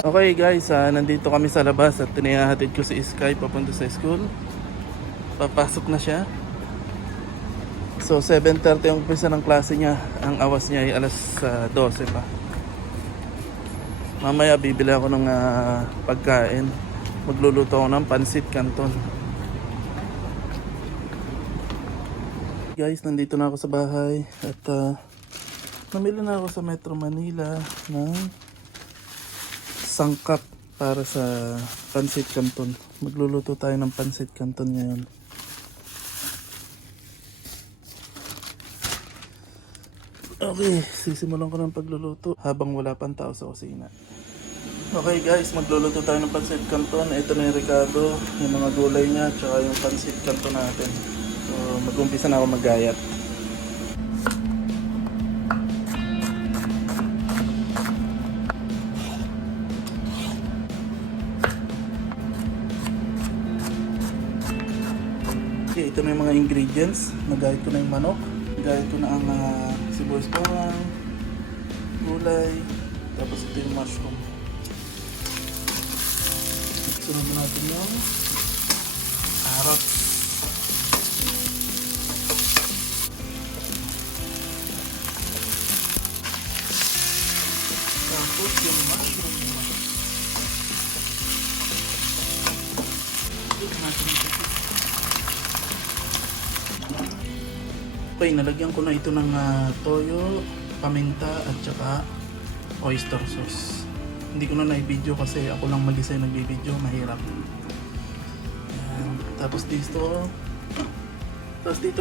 Okay guys, nandito kami sa labas at tinahatid ko si Sky papunta sa school. Papasok na siya. So 7:30 ang umpisa ng klase niya. Ang awas niya ay alas 12 pa. Mamaya bibili ako ng pagkain. Magluluto ako ng pansit canton. Guys, nandito na ako sa bahay at namili na ako sa Metro Manila ng sangkap para sa pansit canton. Magluluto tayo ng pansit canton ngayon. Okay, sisimulan ko ng pagluluto habang wala pang tao sa kusina. Okay guys, magluluto tayo ng pansit canton. Ito na yung ricado, yung mga gulay niya, tsaka yung pansit canton natin. So mag-umpisa na ako maggayat. Okay, ito na yung mga ingredients. Nagayat ko na yung manok. Nagayat ko na ang sibuyas bawang, gulay, tapos ito yung mushroom. Sunod na natin yung carrots. Tapos yung mushroom naman. Ito natin ito. Okay, nalagyan ko na ito ng toyo, paminta at saka oyster sauce. Hindi ko na na-video kasi ako lang mag-isa yung nag-video, mahirap. Ayan. Tapos dito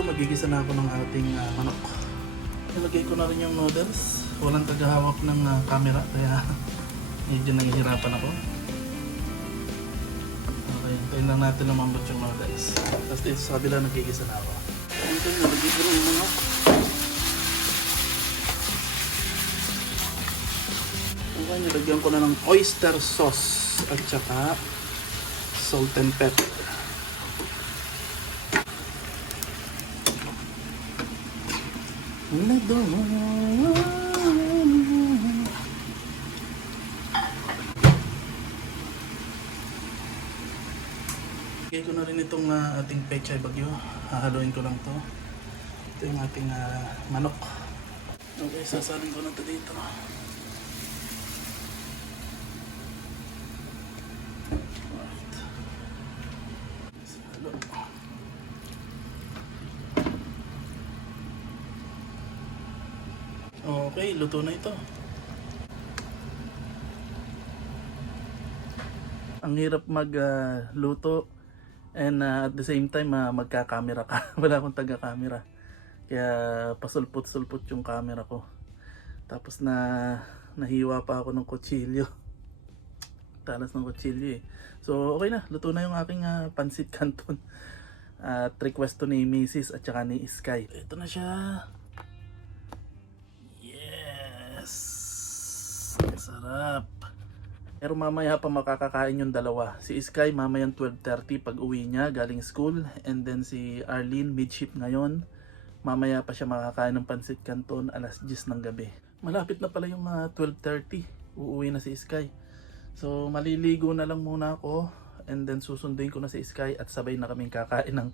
magigisa na ako ng ating manok. Nilagay ko na rin yung noodles. Walang tagahawak ng camera kaya medyo nahihirapan ako. Okay, hintayin lang natin lumambot yung noodles. Tapos dito sa kabila nagigisa na ako. Ito, nalagay ko rin manok. Okay, nilagyan ko na ng oyster sauce at saka salt and pepper. Lagay ko na rin itong ating pechay bagyo. Hahaluin ko lang to. Ito yung ating manok. Okay, sasalin ko na ito dito. Alright. Halo. Okay, luto na ito. Ang hirap magluto and at the same time magka-camera ka. Wala akong taga-camera. Kaya pasulpot-sulpot yung camera ko. Tapos nahiwa pa ako ng kutsilyo. Talas ng kutsilyo eh. So okay na, luto na yung aking pansit canton. At request to ni Mrs. at saka ni Sky. Ito na siya. Yes! Ang sarap. Pero mamaya pa makakakain yung dalawa. Si Sky mamayang 12:30 pag uwi niya galing school. And then si Arlene midship ngayon. Mamaya pa siya makakain ng pansit canton alas 10 ng gabi. Malapit na pala yung 12:30. Uuwi na si Sky. So maliligo na lang muna ako. And then susunduin ko na si Sky at sabay na kaming kakain ng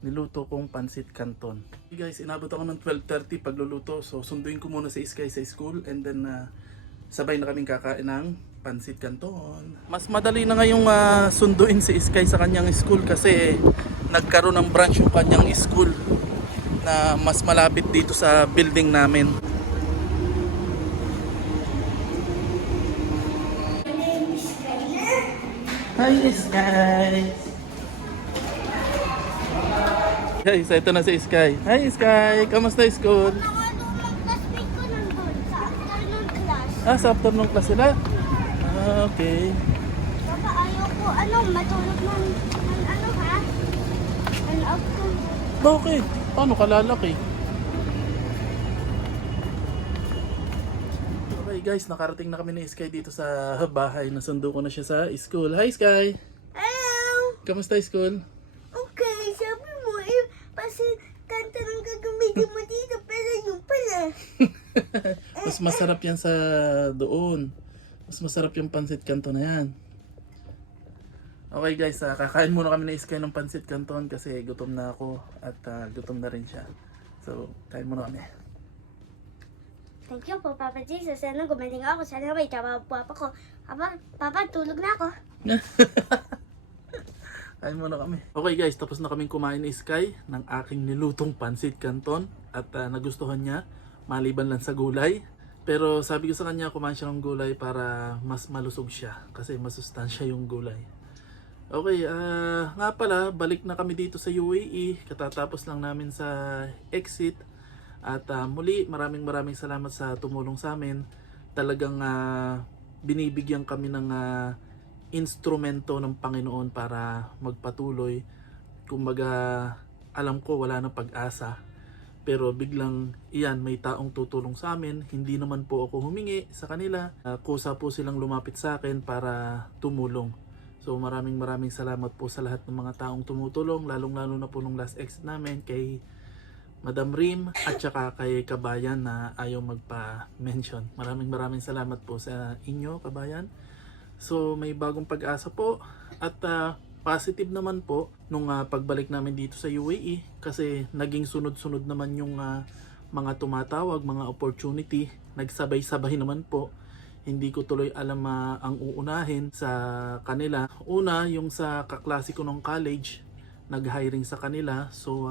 niluto kong pansit canton. Okay guys, inabot ako ng 12:30 pagluluto. So sunduin ko muna si Sky sa school. And then sabay na kaming kakain ng pansit canton. Mas madali na ngayong sunduin si Sky sa kanyang school kasi nagkaroon ng branch yung kanyang school na mas malapit dito sa building namin. Hi Sky! Guys, ito na si Sky. Hi Sky! Kamusta school? Sa afternoon class sila? Okay. Papa, ayaw ko, matulog ng ha? After. Bakit? Paano ka lalaki? Okay guys, nakarating na kami ni Sky dito sa bahay. Nasundo ko na siya sa school. Hi Sky! Hello! Kamusta school? Okay, sabi mo kasi kanta ng gagamitin mo dito, pero yung pala. Mas masarap yan sa doon. Mas masarap yung pancit canton na yan. Okay guys, kakain muna kami na Sky ng pancit canton kasi gutom na ako at gutom na rin siya. So, kain muna kami. Thank you po, Papa Jesus. Sana gumaling ako. Sana may trabaho po ako. Papa, tulog na ako. Kain muna kami. Okay guys, tapos na kaming kumain ni Sky ng aking nilutong pancit canton at nagustuhan niya maliban lang sa gulay. Pero sabi ko sa kanya kumain siya ng gulay para mas malusog siya kasi masustansya yung gulay. Okay, nga pala, balik na kami dito sa UAE. Katatapos lang namin sa exit. At muli, maraming salamat sa tumulong sa amin. Talagang binibigyan kami ng instrumento ng Panginoon para magpatuloy. Kumbaga, alam ko wala nang pag-asa. Pero biglang iyan, may taong tutulong sa amin. Hindi naman po ako humingi sa kanila. Kusa po silang lumapit sa akin para tumulong. So maraming salamat po sa lahat ng mga taong tumutulong. Lalong-lalo na po nung last exit namin kay Madam Rim at saka kay Kabayan na ayaw magpa-mention. Maraming salamat po sa inyo, Kabayan. So may bagong pag-asa po at positive naman po nung pagbalik namin dito sa UAE kasi naging sunod-sunod naman yung mga tumatawag, mga opportunity. Nagsabay-sabay naman po. Hindi ko tuloy alam ang uunahin sa kanila. Una, yung sa kaklase ko ng college, nag-hiring sa kanila. So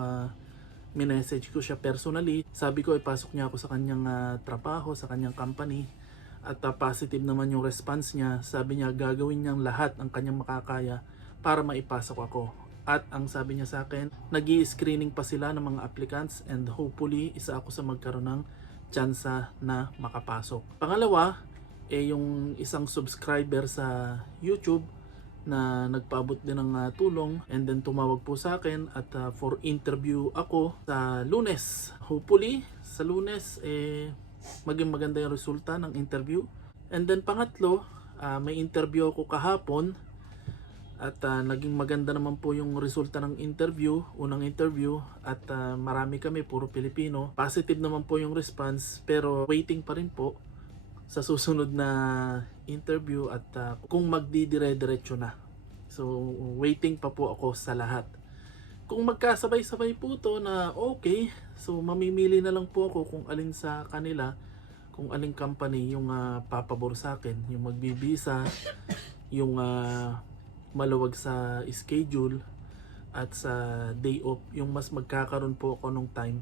minessage ko siya personally. Sabi ko ipasok niya ako sa kanyang trabaho, sa kanyang company. At positive naman yung response niya. Sabi niya gagawin niyang lahat ang kanyang makakaya para maipasok ako. At ang sabi niya sa akin, nag-i-screening pa sila ng mga applicants and hopefully isa ako sa magkaroon ng tsansa na makapasok. Pangalawa, yung isang subscriber sa YouTube na nagpaabot din ng tulong and then tumawag po sa akin at for interview ako sa Lunes. Hopefully sa Lunes maging maganda yung resulta ng interview. And then pangatlo, may interview ako kahapon at naging maganda naman po yung resulta ng interview, unang interview at marami kami, puro Pilipino. Positive naman po yung response pero waiting pa rin po sa susunod na interview at kung magdidire-diretso na. So waiting pa po ako sa lahat. Kung magkasabay-sabay po to na okay, so mamimili na lang po ako kung alin sa kanila, kung aling company yung papabor sa akin, yung magbibisa, yung maluwag sa schedule at sa day off, yung mas magkakaroon po ako ng time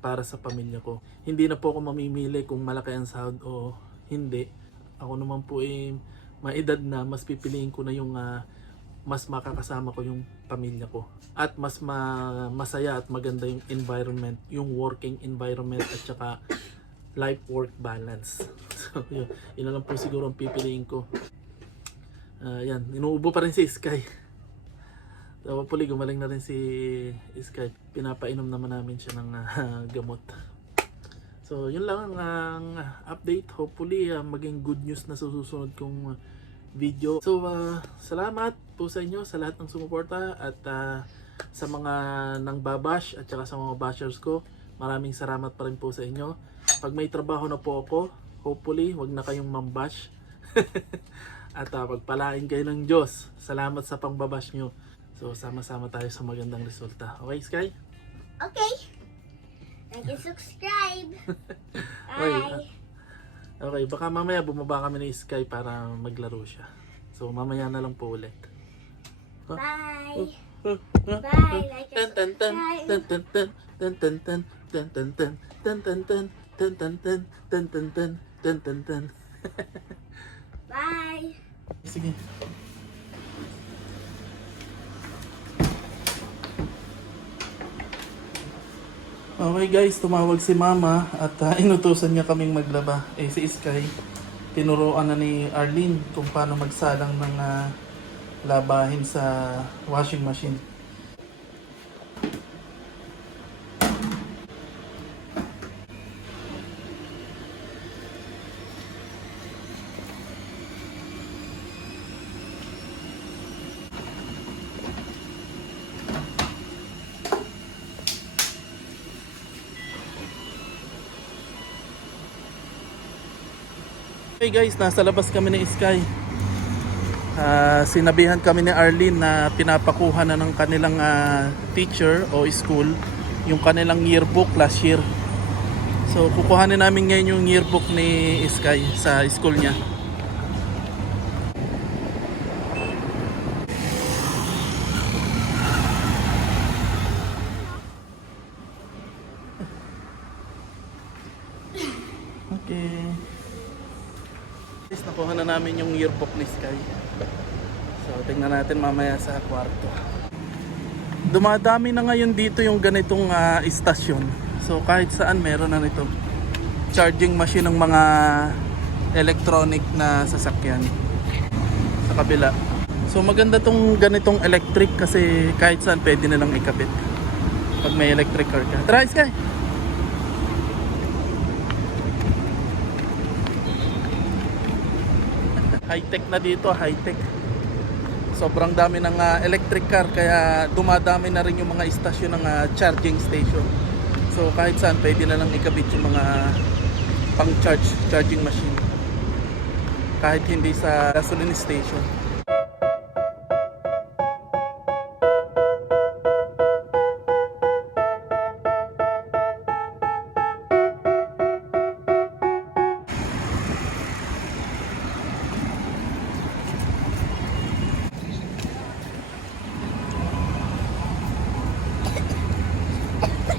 para sa pamilya ko. Hindi na po ako mamimili kung malaki ang sahod o hindi. Ako naman po maedad na, mas pipiliin ko na yung mas makakasama ko yung pamilya ko at mas masaya at maganda yung environment, yung working environment at saka life-work balance. So yun na lang po siguro ang pipiliin ko. Yan, inuubo pa rin si Sky. So hopefully gumaling na rin si Sky. Pinapainom naman namin siya ng gamot. So yun lang ang update. Hopefully maging good news na susunod kong video. So salamat po sa inyo, sa lahat ng sumuporta at sa mga nang babash at saka sa mga bashers ko. Maraming salamat pa rin po sa inyo. Pag may trabaho na po ako, hopefully wag na kayong mambash. At pagpalain kayo ng Diyos. Salamat sa pangbabash nyo. So sama-sama tayo sa magandang resulta. Okay, Sky? Okay. Like and subscribe. Bye. Okay, baka mamaya bumaba kami ni Sky para maglaro siya. So mamaya na lang po ulit. Bye. Bye. Like and subscribe. Bye. Sige. Okay guys, tumawag si Mama at inutusan niya kaming maglaba. Si Sky, tinuruan na ni Arlene kung paano magsalang ng labahin sa washing machine. Okay guys, nasa labas kami ni Sky. Sinabihan kami ni Arlene na pinapakuha na ng kanilang teacher o school yung kanilang yearbook last year. So kukuhanin namin ngayon yung yearbook ni Sky sa school niya. Okay. Guys, nakuha na namin yung yearbook ni Sky. So tingnan natin mamaya sa kwarto. Dumadami na ngayon dito yung ganitong istasyon. So kahit saan meron na nito. Charging machine ng mga electronic na sasakyan sa kabila. So maganda tong ganitong electric kasi kahit saan pwede nilang ikabit pag may electric car ka. Tara Sky! High-tech na dito, high-tech. Sobrang dami ng electric car kaya dumadami na rin yung mga istasyon ng charging station. So kahit saan pwede na lang ikabit yung mga charging machine. Kahit hindi sa gasoline station.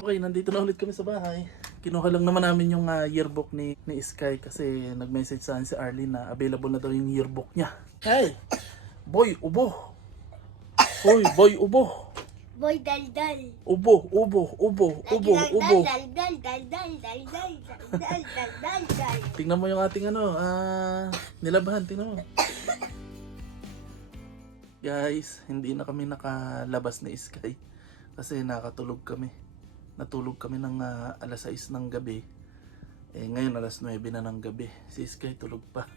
Okay, nandito na ulit kami sa bahay. Kinuha lang naman namin yung yearbook ni Sky kasi nag-message sa akin si Arlene na available na daw yung yearbook niya. Hey! Boy, ubo! Hoy, boy, ubo! Boy, daldal. Ubo, ubo, ubo, ubo, ubo. Daldal, daldal, daldal, daldal, daldal, daldal. Tingnan mo yung ating nilabahan, tingnan mo. Guys, hindi na kami nakalabas ni Sky kasi nakatulog kami. Natulog kami ng alas 6 ng gabi. Ngayon alas 9 na ng gabi. Si Sky tulog pa.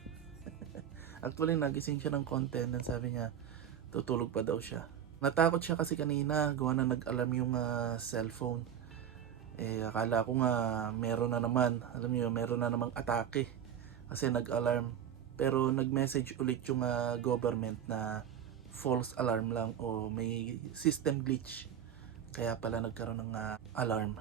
Actually, nagising siya ng konti and sabi niya, tutulog pa daw siya. Natakot siya kasi kanina, gawa na nag-alarm yung cellphone. Akala ko nga meron na naman, alam niyo, meron na namang atake. Kasi nag-alarm. Pero nag-message ulit yung government na false alarm lang o may system glitch. Kaya pala nagkaroon ng alarm.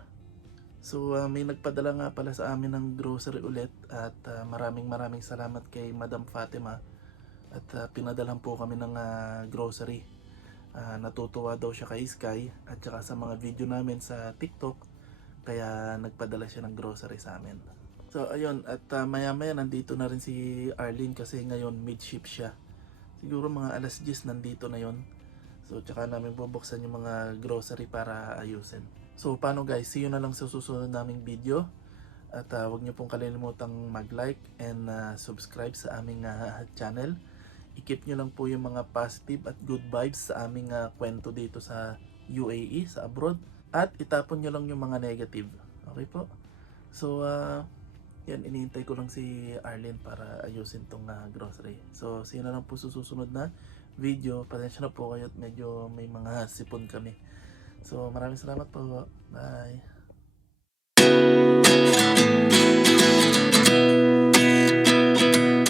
So may nagpadala nga pala sa amin ng grocery ulit at maraming salamat kay Madam Fatima at pinadalan po kami ng grocery. Natutuwa daw siya kay Sky at saka sa mga video namin sa TikTok kaya nagpadala siya ng grocery sa amin. So ayun, at maya nandito na rin si Arlene kasi ngayon mid-shift siya. Siguro mga alas 10 nandito na yon. So tsaka namin bubuksan yung mga grocery para ayusin. So paano guys, see you na lang sa susunod naming video. At huwag niyo pong kalilimutang mag-like and subscribe sa aming channel. I-keep nyo lang po yung mga positive at good vibes sa aming kwento dito sa UAE, sa abroad. At itapon nyo lang yung mga negative. Okay po? So yan, iniintay ko lang si Arlene para ayusin tong grocery. So see you na lang po sa susunod na video. Pasensya na po kayo at medyo may mga sipon kami. So maraming salamat po. Bye.